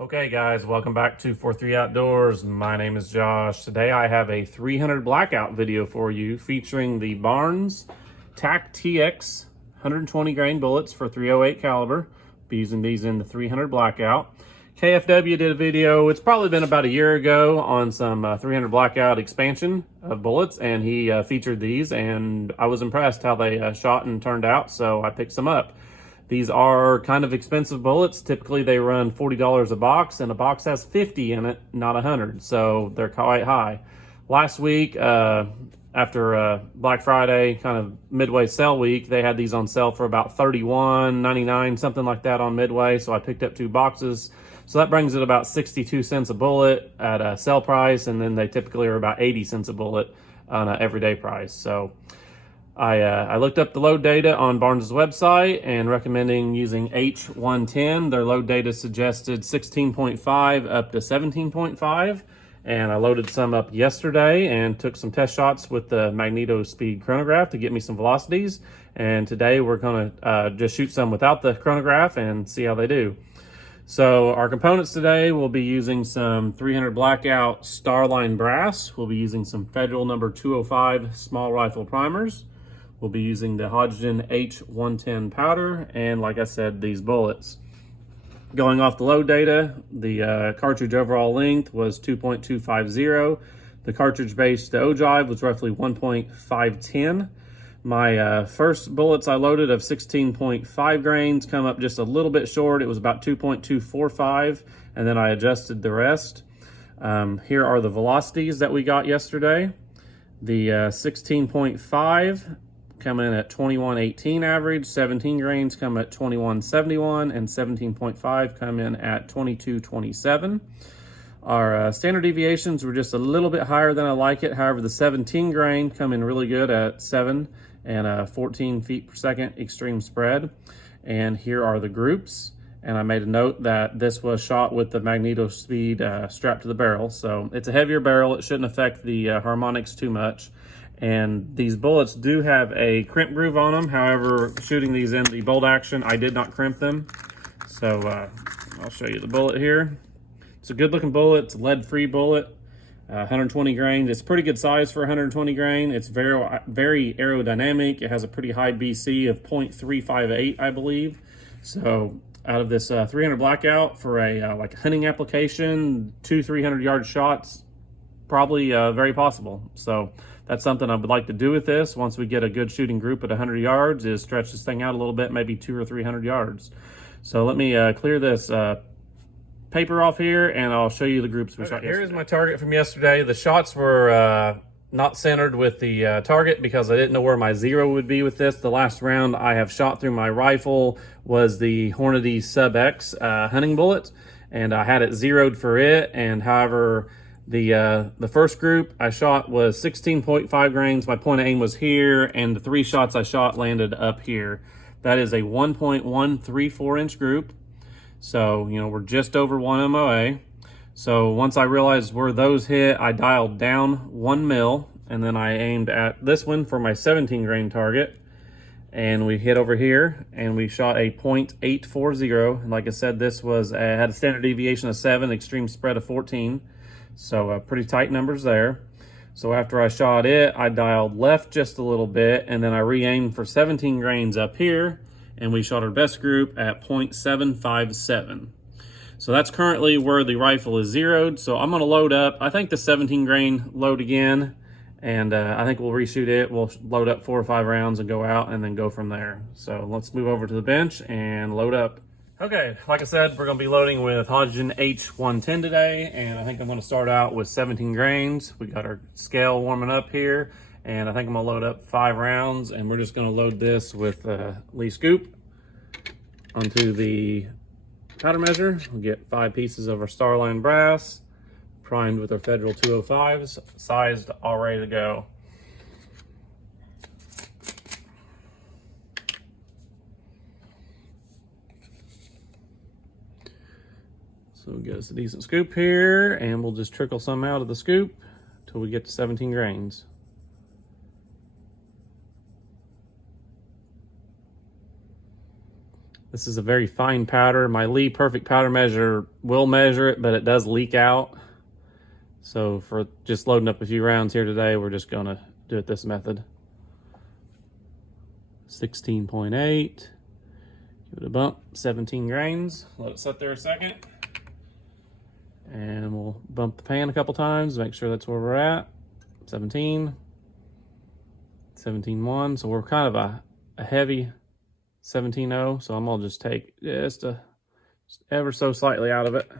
Okay guys, welcome back to 43 Outdoors. My name is Josh. Today I have a 300 blackout video for you featuring the Barnes Tac-TX 120 grain bullets for 308 caliber. Be using these in the 300 blackout. KFW did a video, it's probably been about a year ago, on some 300 blackout expansion of bullets, and he featured these, and I was impressed how they shot and turned out, so I picked some up. These are kind of expensive bullets. Typically they run $40 a box, and a box has 50 in it, not 100, so they're quite high. Last week, after Black Friday, kind of midway sale week, they had these on sale for about $31.99, something like that on Midway, so I picked up 2 boxes. So that brings it about 62 cents a bullet at a sale price, and then they typically are about 80 cents a bullet on an everyday price. So I looked up the load data on Barnes' website and recommending using H110. Their load data suggested 16.5 up to 17.5. And I loaded some up yesterday and took some test shots with the Magneto Speed chronograph to get me some velocities. And today we're gonna just shoot some without the chronograph and see how they do. So our components today, we'll be using some 300 blackout Starline brass. We'll be using some Federal number 205 small rifle primers. We'll be using the Hodgdon H110 powder, and like I said, these bullets. Going off the load data, the cartridge overall length was 2.250. The cartridge base to ogive was roughly 1.510. My first bullets I loaded of 16.5 grains come up just a little bit short. It was about 2.245, and then I adjusted the rest. Here are the velocities that we got yesterday. The 16.5 come in at 21.18 average, 17 grains come at 21.71, and 17.5 come in at 22.27. Our standard deviations were just a little bit higher than I like it. However, the 17 grain come in really good at 7 and 14 feet per second extreme spread. And here are the groups. And I made a note that this was shot with the Magneto Speed strapped to the barrel. So it's a heavier barrel. It shouldn't affect the harmonics too much. And these bullets do have a crimp groove on them. However, shooting these in the bolt action, I did not crimp them. So I'll show you the bullet here. It's a good looking bullet. It's a lead-free bullet, 120 grain. It's pretty good size for 120 grain. It's very aerodynamic. It has a pretty high BC of 0.358, I believe. So out of this 300 blackout for a like hunting application, 200-300 yard shots, probably very possible. So that's something I would like to do with this once we get a good shooting group at 100 yards, is stretch this thing out a little bit, maybe 200 or 300 yards. So let me clear this paper off here, and I'll show you the groups we shot yesterday. Here's my target from yesterday. The shots were not centered with the target because I didn't know where my zero would be with this. The last round I have shot through my rifle was the Hornady Sub X hunting bullet, and I had it zeroed for it. And however, the first group I shot was 16.5 grains. My point of aim was here, and the 3 shots I shot landed up here. That is a 1.134 inch group. So, you know, we're just over 1 MOA. So once I realized where those hit, I dialed down 1 mil, and then I aimed at this one for my 17 grain target. And we hit over here, and we shot a 0.840. And like I said, this was had a standard deviation of 7, extreme spread of 14. So pretty tight numbers there. So after I shot it, I dialed left just a little bit, and then I re-aimed for 17 grains up here, and we shot our best group at 0.757. So that's currently where the rifle is zeroed. So I'm gonna load up, I think the 17 grain load again, and I think we'll reshoot it. We'll load up 4 or 5 rounds and go out and then go from there. So let's move over to the bench and load up. Okay, like I said, we're gonna be loading with Hodgdon H110 today, and I think I'm gonna start out with 17 grains. We got our scale warming up here, and I think I'm gonna load up 5 rounds, and we're just gonna load this with Lee Scoop onto the powder measure. We'll get 5 pieces of our Starline brass, primed with our Federal 205s, sized, all ready to go. So we'll get us a decent scoop here, and we'll just trickle some out of the scoop till we get to 17 grains. The This is a very fine powder. My Lee Perfect Powder Measure will measure it, but it does leak out. So for just loading up a few rounds here today, we're just gonna do it this method. 16.8, give it a bump, 17 grains. Let it sit there a second. And we'll bump the pan a couple times, make sure that's where we're at. 17, 17.1. So we're kind of a heavy 17.0. So I'm gonna just take just ever so slightly out of it.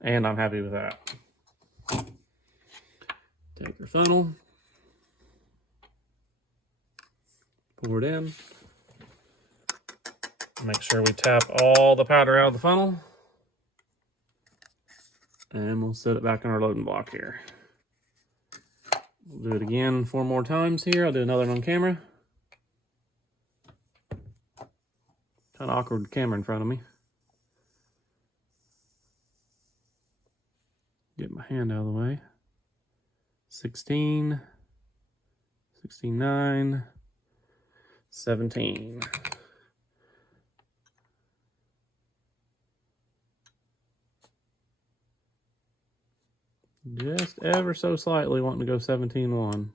And I'm happy with that. Take your funnel, pour it in. Make sure we tap all the powder out of the funnel. And we'll set it back in our loading block here. We'll do it again 4 more times here. I'll do another one on camera. Kind of awkward with the camera in front of me. Get my hand out of the way. 16, 16.9, 17. Just ever so slightly wanting to go 17.1.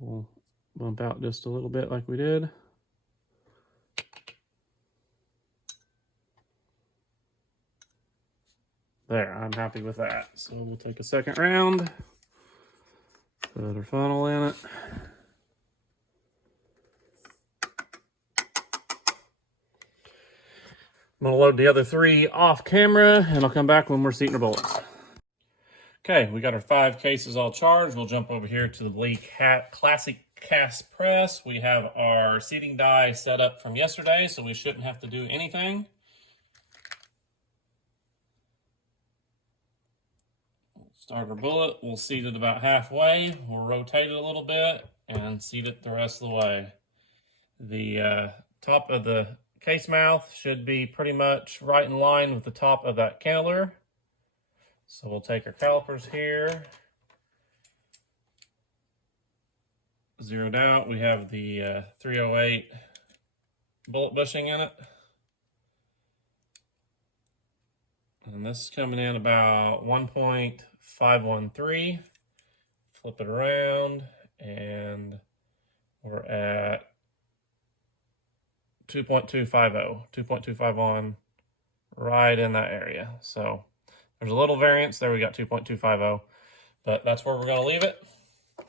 We'll bump out just a little bit like we did. There, I'm happy with that. So we'll take a second round, put our funnel in it. I'm gonna load the other 3 off camera and I'll come back when we're seating our bullets. Okay, we got our 5 cases all charged. We'll jump over here to the Lee Classic Cast Press. We have our seating die set up from yesterday, so we shouldn't have to do anything. Start our bullet, we'll seat it about halfway, we'll rotate it a little bit, and seat it the rest of the way. The top of the case mouth should be pretty much right in line with the top of that cantilever. So we'll take our calipers here, zeroed out. We have the 308 bullet bushing in it. And this is coming in about 1.513. Flip it around, and we're at 2.250, 2.251, right in that area. So there's a little variance there. We got 2.250, but that's where we're going to leave it. Go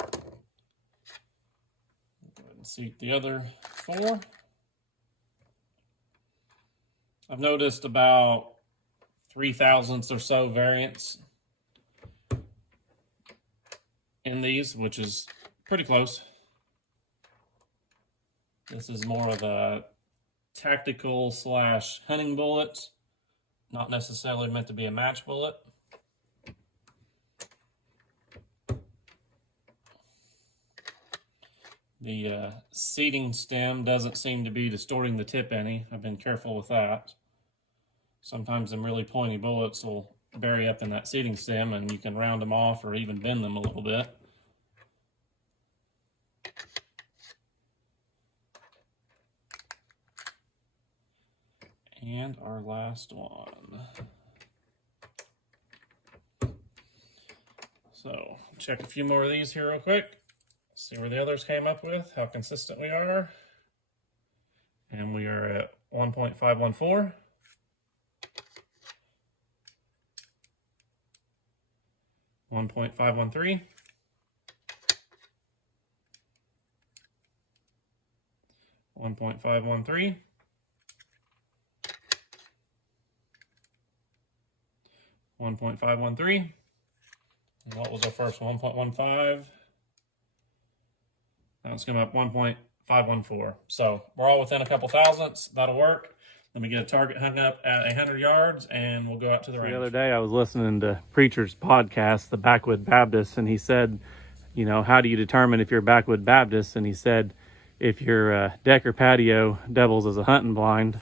ahead and seat the other 4. I've noticed about 3 thousandths or so variance in these, which is pretty close. This is more of a tactical / hunting bullet, not necessarily meant to be a match bullet. The seating stem doesn't seem to be distorting the tip any. I've been careful with that. Sometimes them really pointy bullets will bury up in that seating stem and you can round them off or even bend them a little bit. And our last one. So check a few more of these here real quick. See where the others came up with, how consistent we are. And we are at 1.514. 1.513, 1.513, 1.513, and what was our first 1.15? Now it's coming up 1.514. So we're all within a couple thousandths. That'll work. Let me get a target hung up at 100 yards, and we'll go out to the range. The other day I was listening to Preacher's podcast, The Backwood Baptist, and he said, you know, how do you determine if you're a Backwood Baptist? And he said, if your deck or patio doubles as a hunting blind.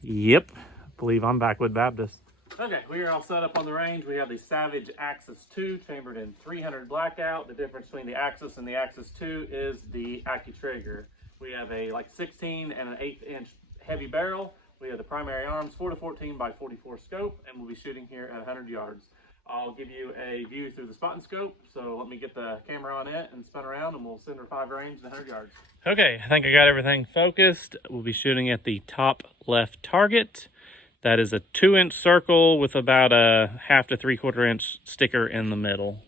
Yep, I believe I'm Backwood Baptist. Okay, we are all set up on the range. We have the Savage Axis 2 chambered in 300 Blackout. The difference between the Axis and the Axis 2 is the Accu-Trigger. We have a 16 and an 1/8 inch heavy barrel. We have the primary arms 4 to 14 by 44 scope, and we'll be shooting here at 100 yards. I'll give you a view through the spotting scope, so let me get the camera on it and spin around, and we'll center 5 range at 100 yards. Okay, I think I got everything focused. We'll be shooting at the top left target. That is a 2-inch circle with about a 1/2 to 3/4 inch sticker in the middle.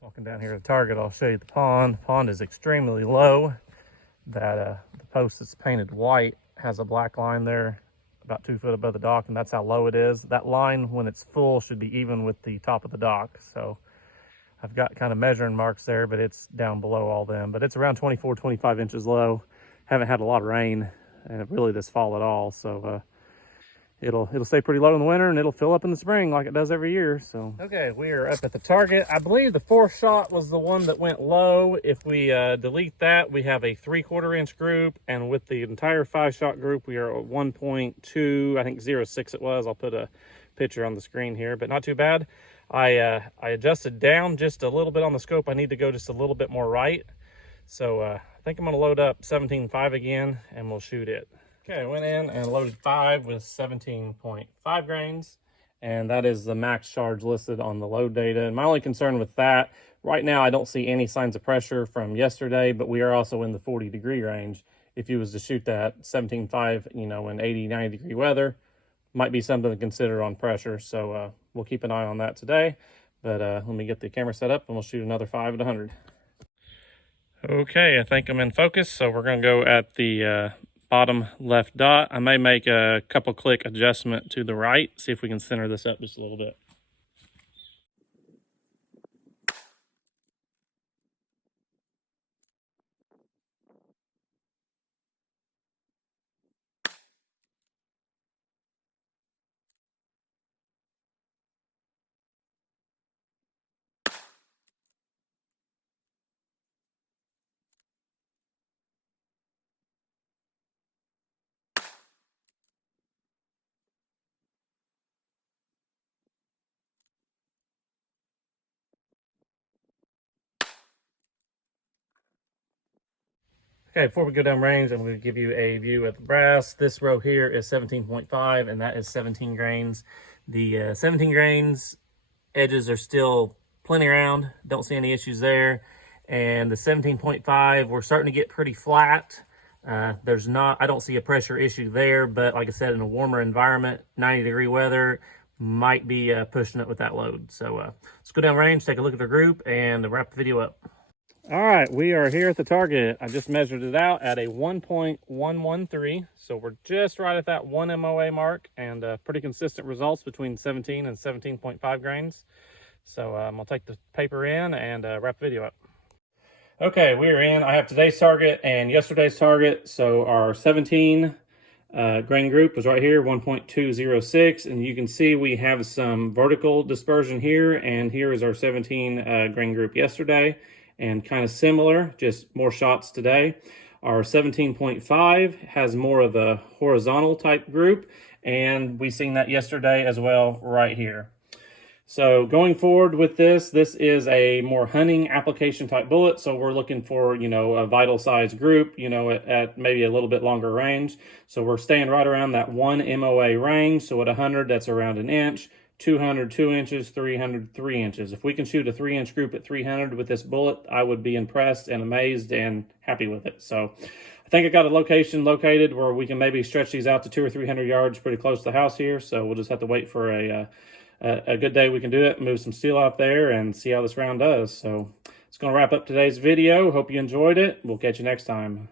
Walking down here to the target, I'll show you the pond. The pond is extremely low. The post that's painted white has a black line there about 2 foot above the dock, and that's how low it is. That line, when it's full, should be even with the top of the dock. So I've got kind of measuring marks there, but it's down below all them. But it's around 24, 25 inches low. Haven't had a lot of rain really this fall at all. So it'll stay pretty low in the winter, and it'll fill up in the spring like it does every year. So okay, we are up at the target. I believe the 4th shot was the one that went low. If we delete that, we have a 3/4 inch group, and with the entire 5-shot group, we are at 1.2, I think 0.6 it was. I'll put a picture on the screen here, but not too bad. I adjusted down just a little bit on the scope. I need to go just a little bit more right. So I think I'm gonna load up 17.5 again, and we'll shoot it. Okay, I went in and loaded 5 with 17.5 grains, and that is the max charge listed on the load data. And my only concern with that, right now I don't see any signs of pressure from yesterday, but we are also in the 40-degree range. If you was to shoot that 17.5, you know, in 80, 90-degree weather, might be something to consider on pressure. So we'll keep an eye on that today. But let me get the camera set up, and we'll shoot another 5 at 100. Okay, I think I'm in focus, so we're gonna go at the bottom left dot. I may make a couple click adjustment to the right, see if we can center this up just a little bit. Okay, before we go down range, I'm going to give you a view of the brass. This row here is 17.5, and that is 17 grains. The 17 grains edges are still plenty round. Don't see any issues there. And the 17.5, we're starting to get pretty flat. I don't see a pressure issue there, but like I said, in a warmer environment, 90-degree weather, might be pushing it with that load. So let's go down range, take a look at the group, and wrap the video up. All right, we are here at the target. I just measured it out at a 1.113. So we're just right at that 1 MOA mark, and pretty consistent results between 17 and 17.5 grains. So I'm gonna take the paper in and wrap the video up. Okay, we are in. I have today's target and yesterday's target. So our 17 grain group was right here, 1.206, and you can see we have some vertical dispersion here, and here is our 17 grain group yesterday, and kind of similar, just more shots today. Our 17.5 has more of a horizontal type group, and we seen that yesterday as well right here. So going forward with this is a more hunting application type bullet. So we're looking for, you know, a vital size group, you know, at maybe a little bit longer range. So we're staying right around that 1 MOA range. So at 100, that's around an inch, 200, 2 inches, 300, 3 inches. If we can shoot a 3-inch group at 300 with this bullet, I would be impressed and amazed and happy with it. So I think I got a location located where we can maybe stretch these out to 200 or 300 yards pretty close to the house here. So we'll just have to wait for a good day we can do it, move some steel out there, and see how this round does. So it's going to wrap up today's video. Hope you enjoyed it. We'll catch you next time.